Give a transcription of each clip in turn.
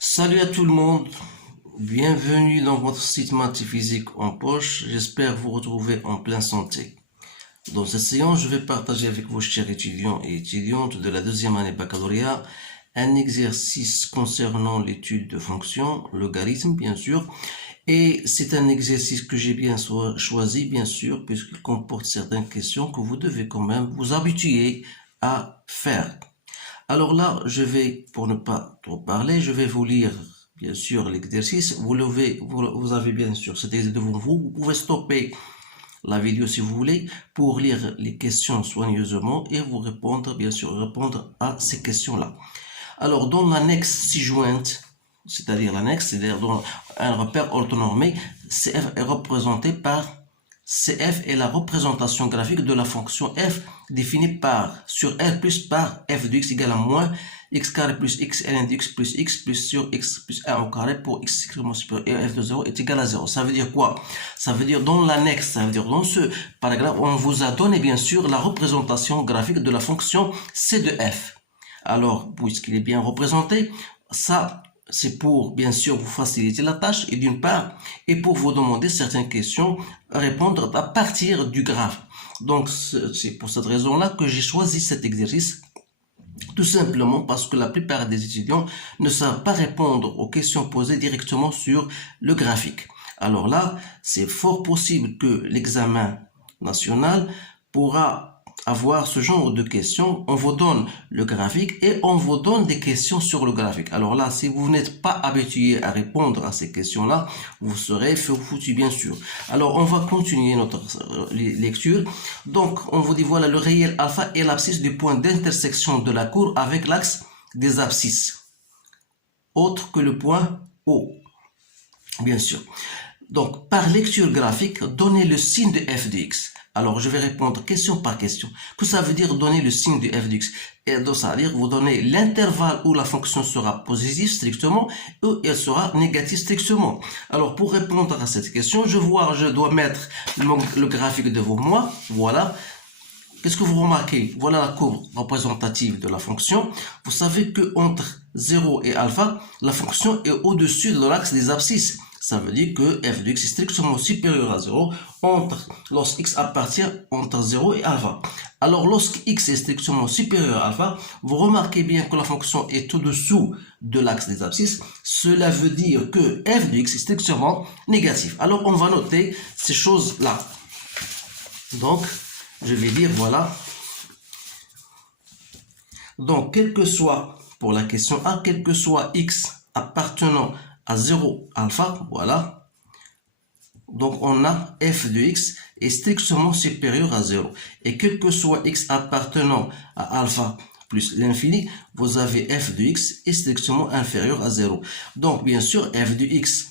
Salut à tout le monde, bienvenue dans votre site Mathéphysique en poche, j'espère vous retrouver en pleine santé. Dans cette séance, je vais partager avec vos chers étudiants et étudiantes de la deuxième année baccalauréat un exercice concernant l'étude de fonctions, logarithme bien sûr, et c'est un exercice que j'ai bien choisi bien sûr puisqu'il comporte certaines questions que vous devez quand même vous habituer à faire. Alors là, pour ne pas trop parler, je vais vous lire, bien sûr, l'exercice. Vous avez bien sûr cet exercice devant vous. Vous pouvez stopper la vidéo si vous voulez pour lire les questions soigneusement et vous répondre, bien sûr, répondre à ces questions-là. Alors, dans l'annexe ci-jointe, c'est-à-dire l'annexe, c'est-à-dire dans un repère orthonormé, CF est représenté par CF est la représentation graphique de la fonction f définie par sur R plus par f de x égale à moins x carré plus x ln de x plus sur x plus 1 au carré pour x extrêmement supérieur et f de 0 est égal à 0. Ça veut dire quoi? Ça veut dire dans l'annexe, ça veut dire dans ce paragraphe, on vous a donné bien sûr la représentation graphique de la fonction c de f. Alors, puisqu'il est bien représenté, ça c'est pour bien sûr vous faciliter la tâche et d'une part et pour vous demander certaines questions répondre à partir du graphe. Donc c'est pour cette raison-là que j'ai choisi cet exercice, tout simplement parce que la plupart des étudiants ne savent pas répondre aux questions posées directement sur le graphique. Alors là, c'est fort possible que l'examen national pourra avoir ce genre de questions. On vous donne le graphique et on vous donne des questions sur le graphique. Alors là, si vous n'êtes pas habitué à répondre à ces questions-là, vous serez foutu bien sûr. Alors on va continuer notre lecture. Donc on vous dit voilà, le réel alpha est l'abscisse du point d'intersection de la courbe avec l'axe des abscisses, autre que le point O, bien sûr. Donc par lecture graphique, donnez le signe de f de x. Alors, je vais répondre question par question. Que ça veut dire donner le signe de f de x? Et donc, ça veut dire vous donnez l'intervalle où la fonction sera positive strictement ou elle sera négative strictement. Alors, pour répondre à cette question, je dois mettre le graphique devant moi. Voilà. Qu'est-ce que vous remarquez? Voilà la courbe représentative de la fonction. Vous savez que entre 0 et alpha, la fonction est au-dessus de l'axe des abscisses. Ça veut dire que f de x est strictement supérieur à 0 lorsque x appartient entre 0 et alpha. Alors, lorsque x est strictement supérieur à alpha, vous remarquez bien que la fonction est au-dessous de l'axe des abscisses. Cela veut dire que f de x est strictement négatif. Alors, on va noter ces choses-là. Donc, je vais dire, voilà. Donc, quel que soit, pour la question A, quel que soit x appartenant à 0 alpha, voilà. Donc, on a f de x est strictement supérieur à 0. Et quel que soit x appartenant à alpha plus l'infini, vous avez f de x est strictement inférieur à 0. Donc, bien sûr, f de x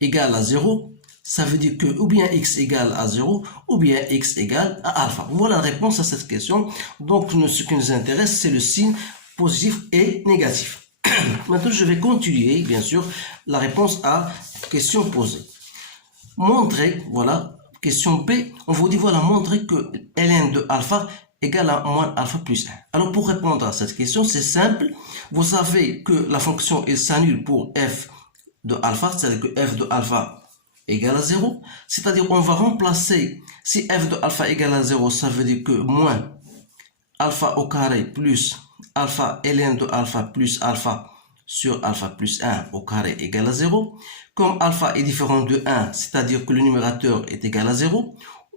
égale à 0, ça veut dire que ou bien x égale à 0, ou bien x égale à alpha. Voilà la réponse à cette question. Donc, ce qui nous intéresse, c'est le signe positif et négatif. Maintenant, je vais continuer, bien sûr, la réponse à question posée. Montrer, voilà, question B, on vous dit, voilà, montrer que ln de alpha égale à moins alpha plus 1. Alors, pour répondre à cette question, c'est simple. Vous savez que la fonction s'annule pour f de alpha, c'est-à-dire que f de alpha égale à 0. C'est-à-dire qu'on va remplacer, si f de alpha égale à 0, ça veut dire que moins alpha au carré plus alpha ln de alpha plus alpha sur alpha plus 1 au carré égale à 0. Comme alpha est différent de 1, c'est-à-dire que le numérateur est égal à 0,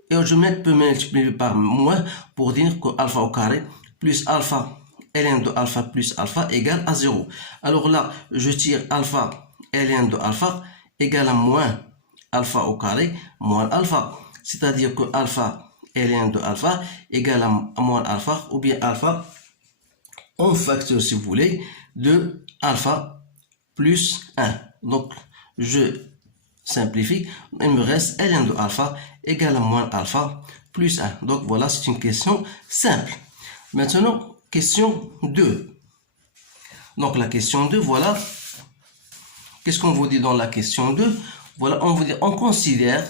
et je peux multiplier par moins pour dire que alpha au carré plus alpha ln de alpha plus alpha égale à 0. Alors là, je tire alpha ln de alpha égale à moins alpha au carré moins alpha. C'est-à-dire que alpha ln de alpha égale à moins alpha ou bien alpha en facteur, si vous voulez, de alpha plus 1. Donc, je simplifie. Il me reste ln de alpha égale à moins alpha plus 1. Donc, voilà, c'est une question simple. Maintenant, question 2. Donc, la question 2, voilà. Qu'est-ce qu'on vous dit dans la question 2? Voilà, on vous dit, on considère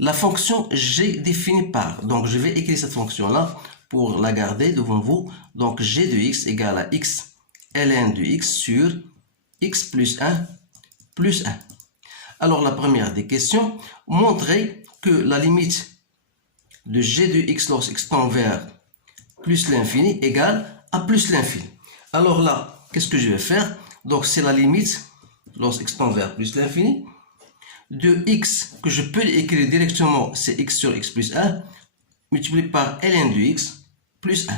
la fonction g définie par. Donc, je vais écrire cette fonction-là pour la garder devant vous. Donc, g de x égale à x ln de x sur x plus 1 plus 1. Alors la première des questions, montrer que la limite de g de x lorsque x tend vers plus l'infini égale à plus l'infini. Alors là, qu'est-ce que je vais faire? Donc c'est la limite lorsque x tend vers plus l'infini de x que je peux écrire directement, c'est x sur x plus 1 multiplié par ln de x plus 1.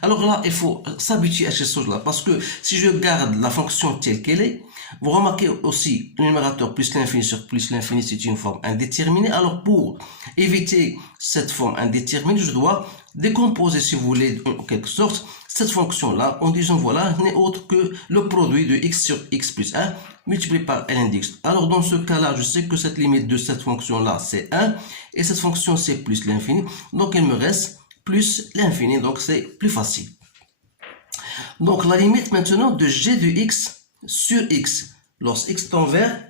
Alors là, il faut s'habituer à ces choses-là parce que si je garde la fonction telle qu'elle est, vous remarquez aussi le numérateur plus l'infini sur plus l'infini, c'est une forme indéterminée. Alors pour éviter cette forme indéterminée, je dois décomposer, si vous voulez, en quelque sorte, cette fonction-là en disant voilà, n'est autre que le produit de x sur x plus 1 multiplié par ln de x. Alors dans ce cas-là, je sais que cette limite de cette fonction-là, c'est 1 et cette fonction, c'est plus l'infini. Donc il me reste plus l'infini, donc c'est plus facile. Donc la limite maintenant de g de x sur x lorsque x tend vers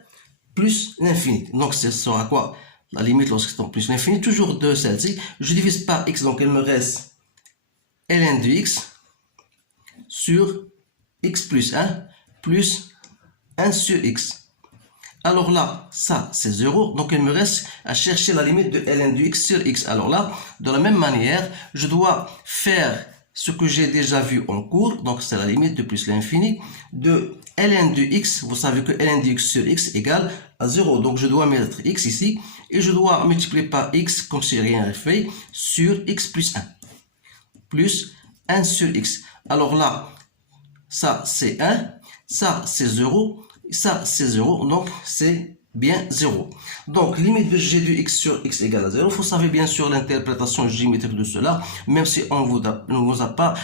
plus l'infini. Donc ce sera quoi? La limite lorsque x tend plus l'infini, toujours de celle-ci. Je divise par x, donc il me reste ln de x sur x plus 1 plus 1 sur x. Alors là, ça c'est 0, donc il me reste à chercher la limite de ln de x sur x. Alors là, de la même manière, je dois faire ce que j'ai déjà vu en cours, donc c'est la limite de plus l'infini, de ln de x, vous savez que ln de x sur x égale à 0, donc je dois mettre x ici, et je dois multiplier par x, comme si rien fait, sur x plus 1, plus 1 sur x. Alors là, ça c'est 1, ça c'est 0, ça c'est 0, donc c'est bien 0. Donc limite de g de x sur x égale à 0. Vous savez bien sûr l'interprétation géométrique de cela, même si on ne vous a pas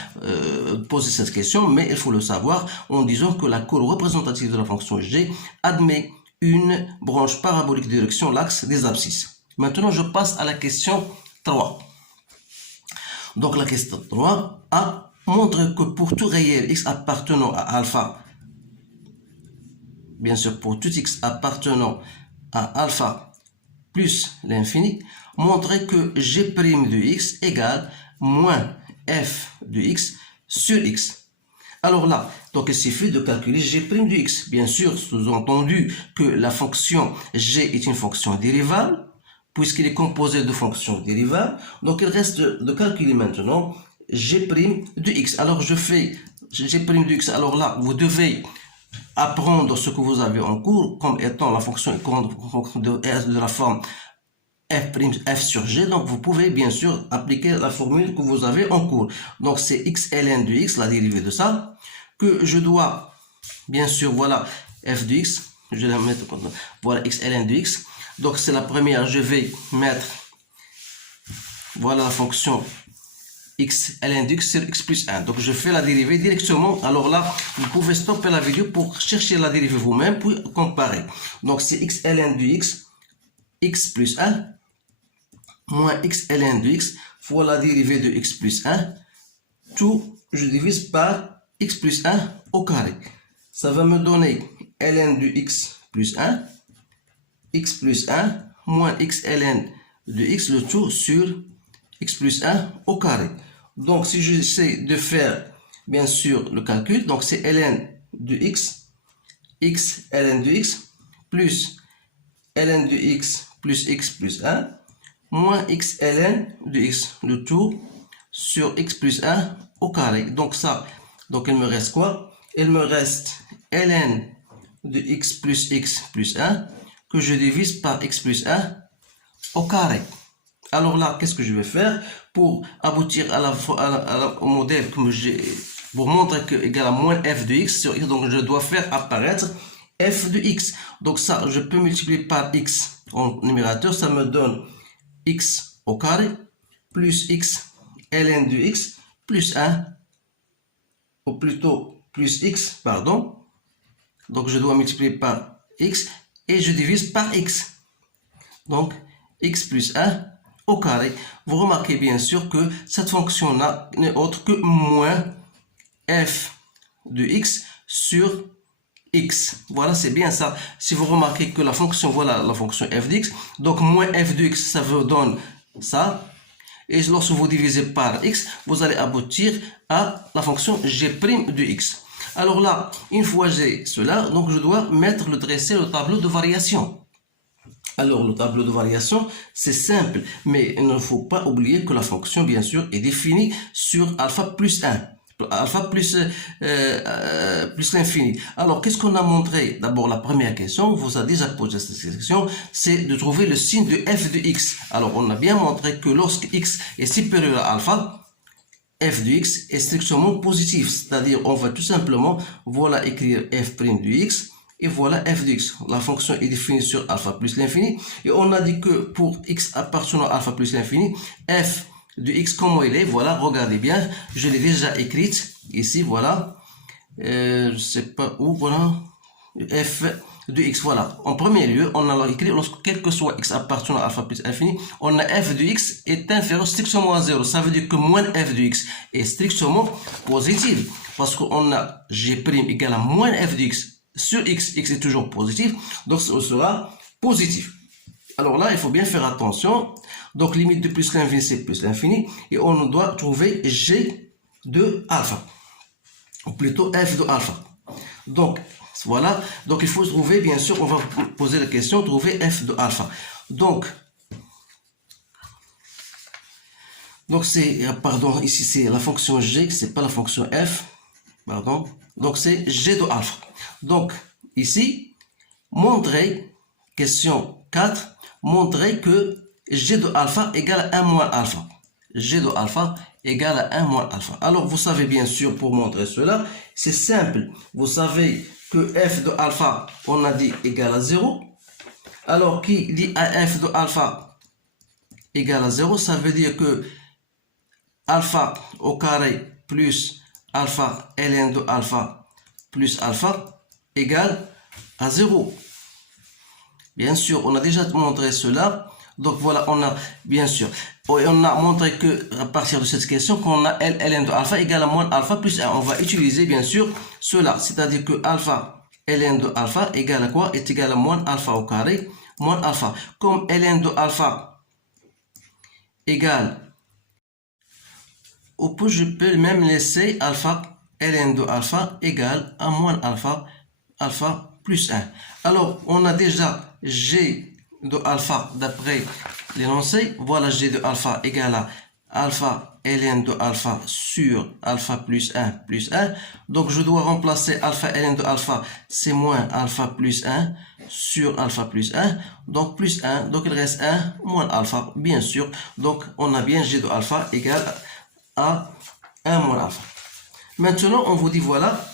posé cette question, mais il faut le savoir en disant que la courbe représentative de la fonction g admet une branche parabolique de direction l'axe des abscisses. Maintenant je passe à la question 3. Donc la question 3 a montré que pour tout réel x appartenant à alpha, bien sûr pour tout x appartenant à alpha plus l'infini, montrer que g' de x égale moins f de x sur x. Alors là, donc il suffit de calculer g' de x. Bien sûr, sous-entendu que la fonction g est une fonction dérivable, puisqu'il est composé de fonctions dérivables. Donc il reste de calculer maintenant g' de x. Alors je fais g' de x. Alors là, vous devez apprendre ce que vous avez en cours comme étant la fonction de la forme f' sur g. Donc vous pouvez bien sûr appliquer la formule que vous avez en cours. Donc c'est x ln de x, la dérivée de ça, que je dois bien sûr, voilà f de x, je vais la mettre, voilà x ln de x. Donc c'est la première, je vais mettre voilà la fonction x ln de x sur x plus 1. Donc je fais la dérivée directement. Alors là, vous pouvez stopper la vidéo pour chercher la dérivée vous-même, puis comparer. Donc c'est x ln de x plus 1 moins x ln de x fois la dérivée de x plus 1. Tout, je divise par x plus 1 au carré. Ça va me donner ln de x plus 1, x plus 1 moins x ln de x, le tout sur x plus 1 au carré. Donc si j'essaie de faire bien sûr le calcul, donc c'est ln de x, x ln de x plus ln de x plus 1 moins x ln de x, le tout sur x plus 1 au carré. Donc ça, donc il me reste quoi? Il me reste ln de x plus 1 que je divise par x plus 1 au carré. Alors là, qu'est-ce que je vais faire pour aboutir au modèle que j'ai, pour montrer que égal à moins f de x sur x, donc je dois faire apparaître f de x. Donc ça, je peux multiplier par x en numérateur, ça me donne x au carré plus x ln de x plus 1, ou plutôt plus x, pardon. Donc je dois multiplier par x et je divise par x. Donc x plus 1 au carré. Vous remarquez bien sûr que cette fonction-là n'est autre que moins f de x sur x. Voilà, c'est bien ça. Si vous remarquez que la fonction, voilà la fonction f de x, donc moins f de x, ça vous donne ça. Et lorsque vous divisez par x, vous allez aboutir à la fonction g' de x. Alors là, une fois j'ai cela, donc je dois dresser le tableau de variation. Alors, le tableau de variation, c'est simple, mais il ne faut pas oublier que la fonction, bien sûr, est définie sur alpha plus 1. Alpha plus l'infini. Alors, qu'est-ce qu'on a montré? D'abord, la première question, vous a déjà posé cette question, c'est de trouver le signe de f de x. Alors, on a bien montré que lorsque x est supérieur à alpha, f de x est strictement positif. C'est-à-dire, on va tout simplement, voilà, écrire f' de x, et voilà f de x. La fonction est définie sur alpha plus l'infini. Et on a dit que pour x appartenant à alpha plus l'infini, f de x, comment il est? Voilà, regardez bien. Je l'ai déjà écrite ici, voilà. Je ne sais pas où, voilà. F de x, voilà. En premier lieu, on a écrit, lorsque quel que soit x appartenant à alpha plus infini, on a f de x est inférieur strictement à 0. Ça veut dire que moins f de x est strictement positif. Parce qu'on a g' égale à moins f de x. Sur x, x est toujours positif, donc ce sera positif. Alors là, il faut bien faire attention. Donc, limite de plus l'infini, c'est plus l'infini. Et on doit trouver g de alpha. Ou plutôt f de alpha. Donc, voilà. Donc, il faut trouver, bien sûr, on va poser la question, trouver f de alpha. Donc c'est, pardon, ici c'est la fonction g, c'est pas la fonction f. Pardon. Donc, c'est g de alpha. Donc, ici, montrer, question 4, montrer que g de alpha égale à 1 moins alpha. G de alpha égale à 1 moins alpha. Alors, vous savez bien sûr, pour montrer cela, c'est simple. Vous savez que f de alpha, on a dit égale à 0. Alors, qui dit à f de alpha égale à 0, ça veut dire que alpha au carré plus alpha ln de alpha plus alpha égale à 0. Bien sûr, on a déjà montré cela. Donc voilà, on a bien sûr, on a montré que à partir de cette question, qu'on a ln de alpha égale à moins alpha plus 1. On va utiliser bien sûr cela, c'est-à-dire que alpha ln de alpha égale à quoi? Est égal à moins alpha au carré, moins alpha. Comme ln de alpha égale, ou je peux même laisser alpha ln de alpha égale à moins alpha, alpha plus 1. Alors, on a déjà g de alpha d'après l'énoncé. Voilà, g de alpha égale à alpha ln de alpha sur alpha plus 1 plus 1. Donc, je dois remplacer alpha ln de alpha, c'est moins alpha plus 1 sur alpha plus 1. Donc, plus 1. Donc, il reste 1 moins alpha, bien sûr. Donc, on a bien g de alpha égale à 1 moins alpha. Maintenant, on vous dit, voilà,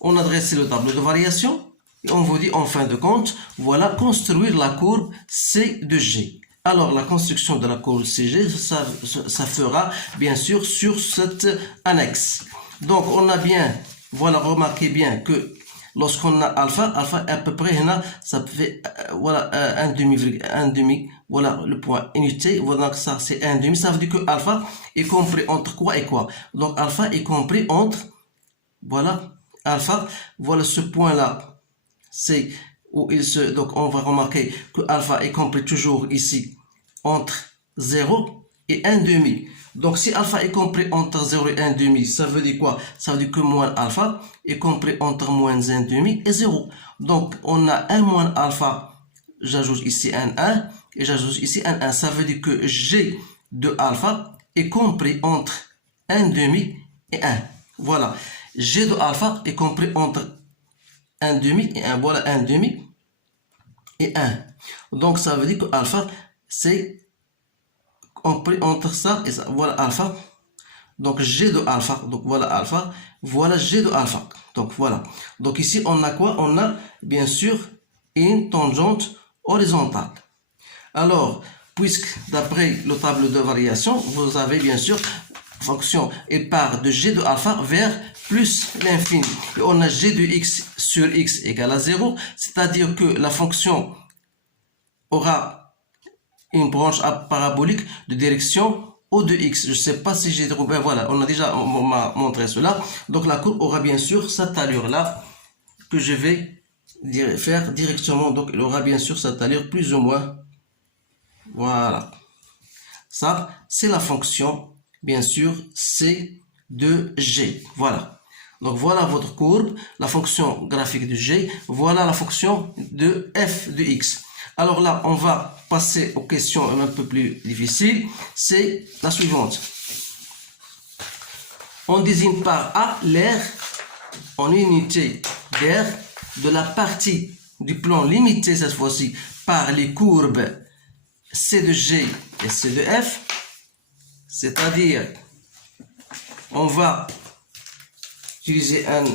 on a dressé le tableau de variation. Et on vous dit, en fin de compte, voilà, construire la courbe C de G. Alors, la construction de la courbe CG, ça fera, bien sûr, sur cette annexe. Donc, on a bien, voilà, remarquez bien que lorsqu'on a alpha, à peu près, ça fait, voilà, un demi, voilà, le point unité, voilà, ça, c'est un demi. Ça veut dire que alpha est compris entre quoi et quoi? Donc, alpha est compris entre, voilà, alpha, voilà ce point-là. C'est où donc on va remarquer que alpha est compris toujours ici entre 0 et 1 demi. Donc si alpha est compris entre 0 et 1 demi, ça veut dire quoi? Ça veut dire que moins alpha est compris entre moins 1 demi et 0. Donc on a 1 moins alpha, j'ajoute ici un 1 et j'ajoute ici un 1. Ça veut dire que g de alpha est compris entre 1 demi et 1. Voilà, g de alpha est compris entre 1 demi et 1, voilà 1 demi et 1. Donc ça veut dire que alpha c'est compris entre ça et ça. Voilà alpha. Donc g de alpha. Donc voilà alpha. Voilà g de alpha. Donc voilà. Donc ici on a quoi? On a bien sûr une tangente horizontale. Alors, puisque d'après le tableau de variation, vous avez bien sûr fonction et part de g de alpha vers plus l'infini. Et on a g de x sur x égale à 0, c'est-à-dire que la fonction aura une branche parabolique de direction O de x. Je ne sais pas si j'ai trouvé, voilà, on m'a montré cela. Donc la courbe aura bien sûr cette allure-là que je vais faire directement. Donc elle aura bien sûr cette allure plus ou moins. Voilà. Ça, c'est la fonction, bien sûr, C de G. Voilà. Donc voilà votre courbe, la fonction graphique de G, voilà la fonction de f de x. Alors là, on va passer aux questions un peu plus difficiles. C'est la suivante. On désigne par A l'aire en unité d'air de la partie du plan limité cette fois-ci par les courbes C de G et C de F. C'est-à-dire, on va utiliser une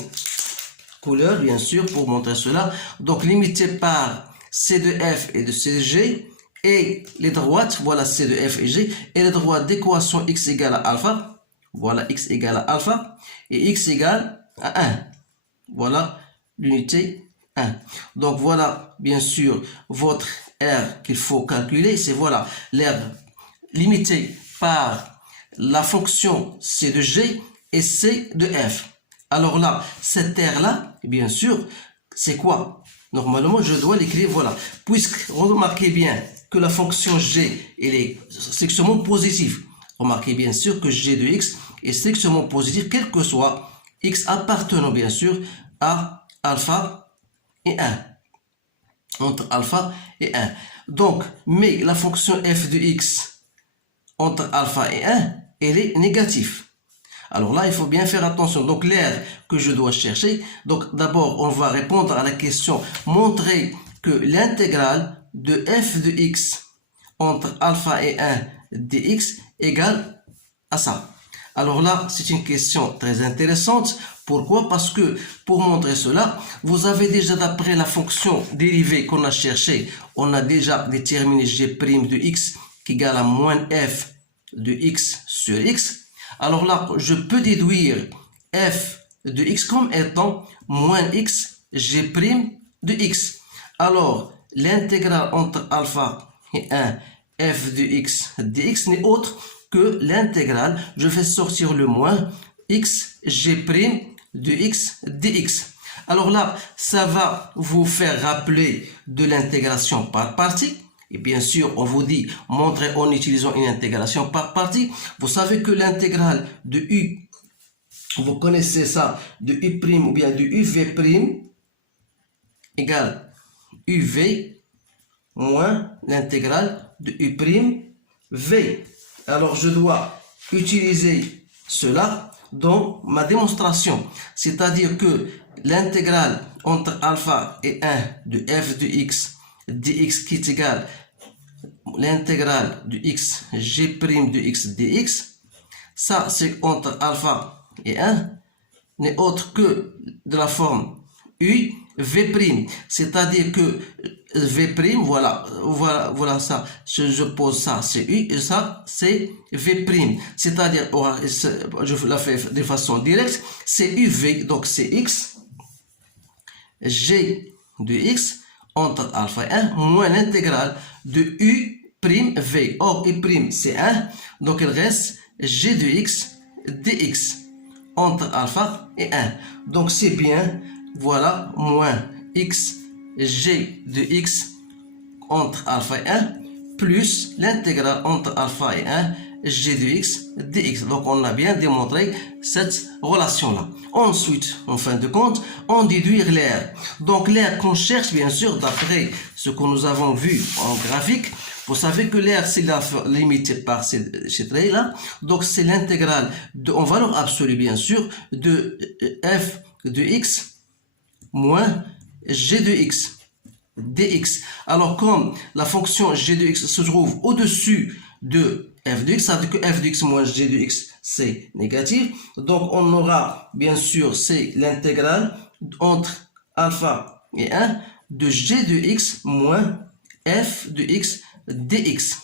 couleur, bien sûr, pour montrer cela. Donc, limité par C de F et de C de G. Et les droites, voilà C de F et G. Et les droites d'équation x égale à alpha. Voilà x égale à alpha. Et x égale à 1. Voilà l'unité 1. Donc, voilà, bien sûr, votre R qu'il faut calculer. C'est voilà, l'aire limitée par la fonction C de G et C de F. Alors là, cette R-là, bien sûr, c'est quoi? Normalement, je dois l'écrire, voilà. Puisque, remarquez bien que la fonction G, elle est strictement positive. Remarquez bien sûr que G de X est strictement positif, quel que soit X appartenant, bien sûr, à alpha et 1. Entre alpha et 1. Donc, mais la fonction f de X entre alpha et 1, elle est négative. Alors là, il faut bien faire attention. Donc, l'aire que je dois chercher, donc d'abord, on va répondre à la question, montrer que l'intégrale de f de x entre alpha et 1 dx égale à ça. Alors là, c'est une question très intéressante. Pourquoi? Parce que pour montrer cela, vous avez déjà, d'après la fonction dérivée qu'on a cherchée, on a déjà déterminé g' de x qui égale à moins f de x sur x. Alors là, je peux déduire f de x comme étant moins x g' de x. Alors, l'intégrale entre alpha et 1 f de x dx n'est autre que l'intégrale, je fais sortir le moins x g' de x dx. Alors là, ça va vous faire rappeler de l'intégration par partie. Et bien sûr, on vous dit, montrez en utilisant une intégration par partie. Vous savez que l'intégrale de u, vous connaissez ça, de u' ou bien de uv' égale uv moins l'intégrale de u'v. Alors, je dois utiliser cela dans ma démonstration. C'est-à-dire que l'intégrale entre alpha et 1 de f de x dx qui est égal l'intégrale de x g' de x dx, ça c'est entre alpha et 1, n'est autre que de la forme u v', c'est-à-dire que v', voilà ça, je pose ça, c'est u, et ça, c'est v', c'est-à-dire, je la fais de façon directe, c'est uv, donc c'est x, g de x, entre alpha et 1, moins l'intégrale de u'v. Or, u' c'est 1, donc il reste g de x dx, entre alpha et 1. Donc c'est bien, voilà, moins x g de x entre alpha et 1 plus l'intégrale entre alpha et 1 g de x dx. Donc on a bien démontré cette relation-là. Ensuite, en fin de compte, on déduit l'aire. Donc l'aire qu'on cherche, bien sûr, d'après ce que nous avons vu en graphique, vous savez que l'aire, c'est limité par ces traits-là. Donc c'est l'intégrale en valeur absolue, bien sûr, de f de x moins g de x dx. Alors comme la fonction g de x se trouve au-dessus de f de x, ça veut dire que f de x moins g de x c'est négatif. Donc on aura bien sûr c'est l'intégrale entre alpha et 1 de g de x moins f de x dx.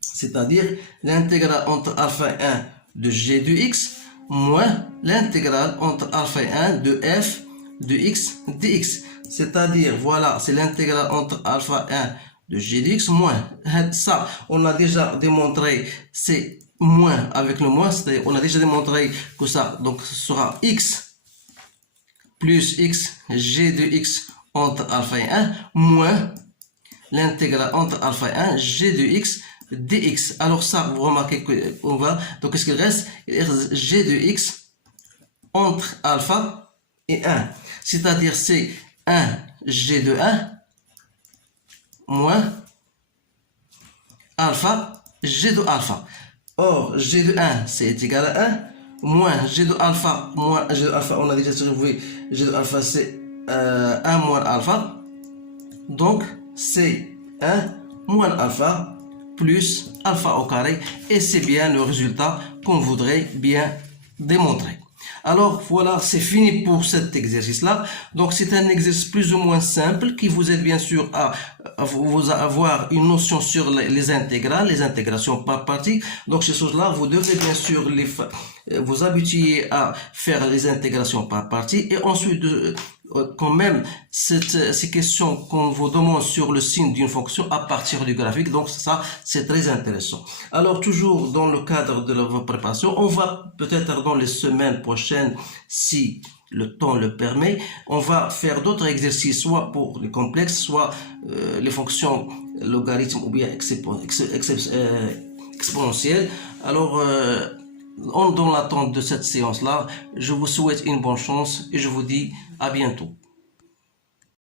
C'est-à-dire l'intégrale entre alpha et 1 de g de x moins l'intégrale entre alpha et 1 de f de x dx. C'est-à-dire, voilà, c'est l'intégrale entre alpha 1 de g de x moins. Ça, on a déjà démontré, c'est moins avec le moins, c'est-à-dire, on a déjà démontré que ça, donc, ce sera x plus x g de x entre alpha et 1 moins l'intégrale entre alpha et 1 g de x dx. Alors ça, vous remarquez qu'on va, donc qu'est-ce qu'il reste? Il reste g de x entre alpha et 1. C'est-à-dire c'est 1 G de 1 moins alpha G de alpha. Or, G de 1, c'est égal à 1, moins G de alpha, on a déjà trouvé, G de alpha, c'est 1 moins alpha. Donc, c'est 1 moins alpha plus alpha au carré. Et c'est bien le résultat qu'on voudrait bien démontrer. Alors voilà, c'est fini pour cet exercice-là. Donc c'est un exercice plus ou moins simple qui vous aide bien sûr à avoir une notion sur les intégrales, les intégrations par partie. Donc ces choses-là, vous devez bien sûr vous habituer à faire les intégrations par partie et ensuite quand même ces questions qu'on vous demande sur le signe d'une fonction à partir du graphique. Donc ça, c'est très intéressant. Alors toujours dans le cadre de votre préparation, on va peut-être dans les semaines prochaines, si le temps le permet, on va faire d'autres exercices, soit pour les complexes, soit les fonctions logarithmes ou bien exponentielles. Alors, dans l'attente de cette séance-là, je vous souhaite une bonne chance et je vous dis à bientôt.